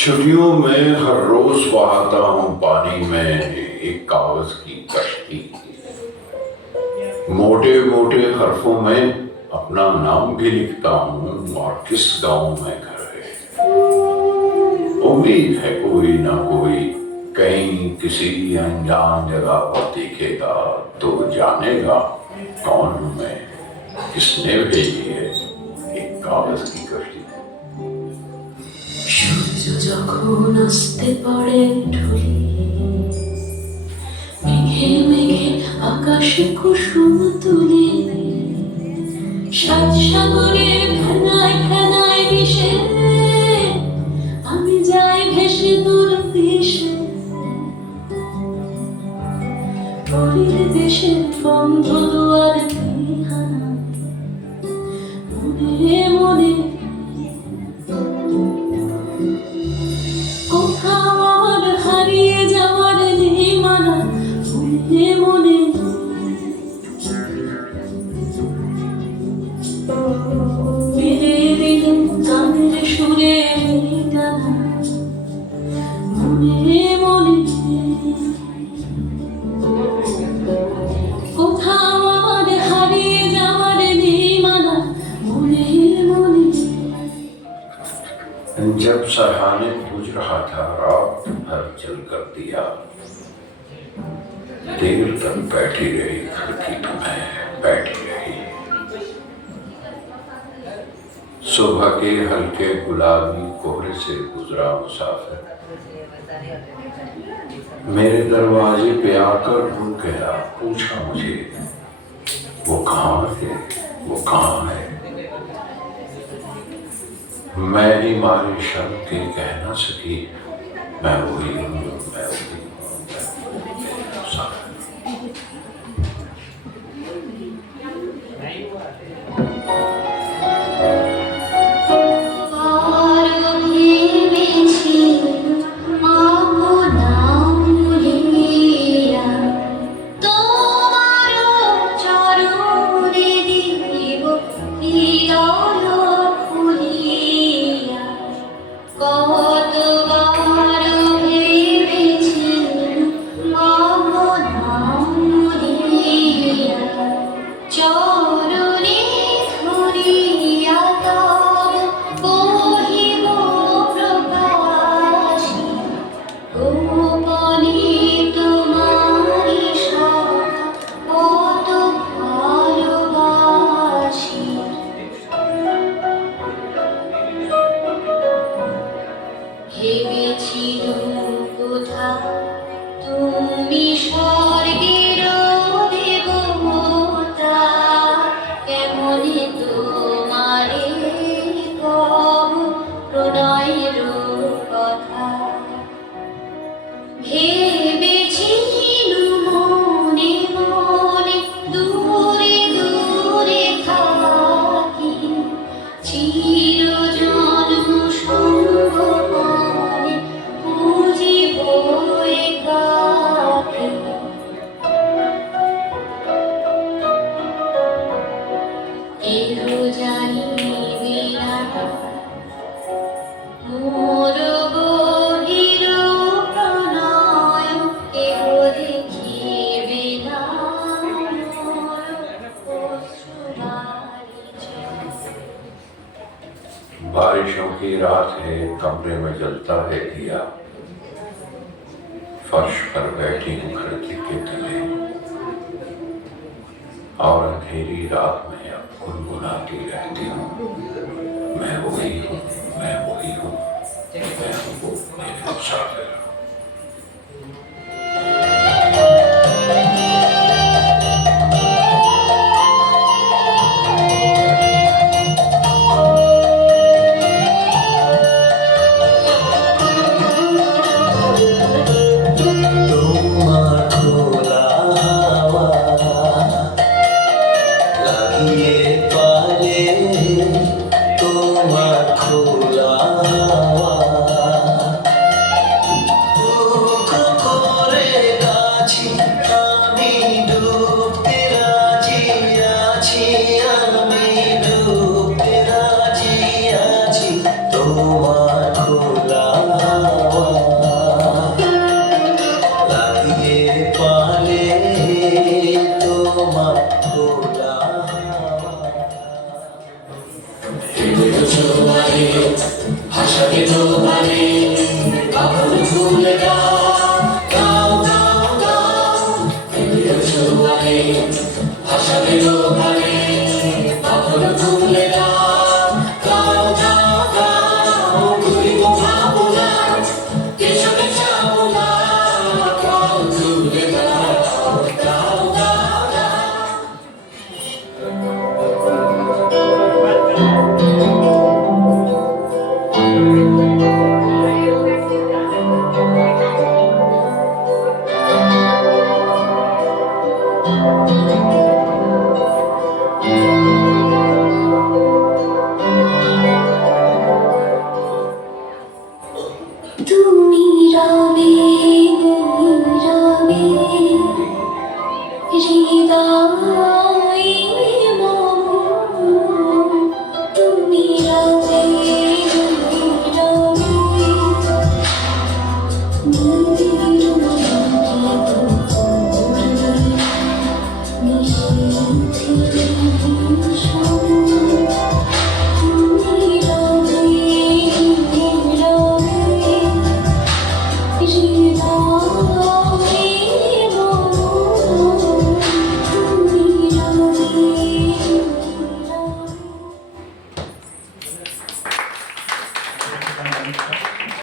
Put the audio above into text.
छुट्टियों में हर रोज बहाता हूँ पानी में एक कागज की कश्ती। मोटे मोटे हरफों में अपना नाम भी लिखता हूँ और किस गांव में घर है। उम्मीद है कोई ना कोई कहीं किसी अनजान जगह पर दिखेगा तो जानेगा कौन हूँ मैं, किसने भेजी है एक कागज की कश्ती। সূর্য যখন আসতে পারে ঢুলি, মেঘে মেঘে আকাশে কুসুম তুলি, সাত সাগরের ফেনায় ফেনায় মিশে আমি যাই ভেসে দূর দেশে। পরের দেশের বন্ধ দুয়ার বিহানা মনে মনে কোথাও আমার হারিয়ে যাওয়ার নেই মানা মনে মনে। মেরে দিলেন গানের সুরে গানা মনে মনে। কোথাও আমার হারিয়ে যাওয়ার নেই মানা মনে মনে। जब सरहाने पूछ रहा था रात भर चल कर दिया, देर तक बैठी रही खिड़की में बैठी रही। सुबह के हल्के गुलाबी कोहरे से गुजरा मुसाफिर मेरे दरवाजे पे आकर रुक गया, पूछा मुझे वो कहाँ है, वो कहाँ है। मैं ही मारी शर्म के कह न सकी मैं वही हूँ, मैं वही हूँ, ভেবেছিল কোথা তুমি স্বর্গের দেবতা, কেমনে তোমারে কব প্রণয়ের কথা। ভেবেছিল মনে মনে দূরে দূরে থাকি, চিরজন সঙ্গ পানে খুঁজিব একাকী। কেহ জানিবে না মোর গভীর প্রণয়, কেহ দেখিবে না মোর অশ্রুবারি জল। बारिशों की रात है, कमरे में जलता है दिया, फर्श पर बैठी हूँ खिड़की के तले और अंधेरी रात में अब गुनगुनाती रहती हूँ मैं वही हूँ, मैं वही हूँ, मैं हूँ वो मेरे मुसाफिर। দোহারে বাবুল ফুলে দাও দাও দাও দাও প্রেমের জোয়ারে ভাসাবে দোহারে বাবুল ফুলে দাও দাও দাও দাও ঘুরিব ভাবনা পেছনে যাব না দাও ফুলে দাও দাও দাও দাও তুমি রবে রবে হৃদয় মম তুমি রবে রবে নিশীথে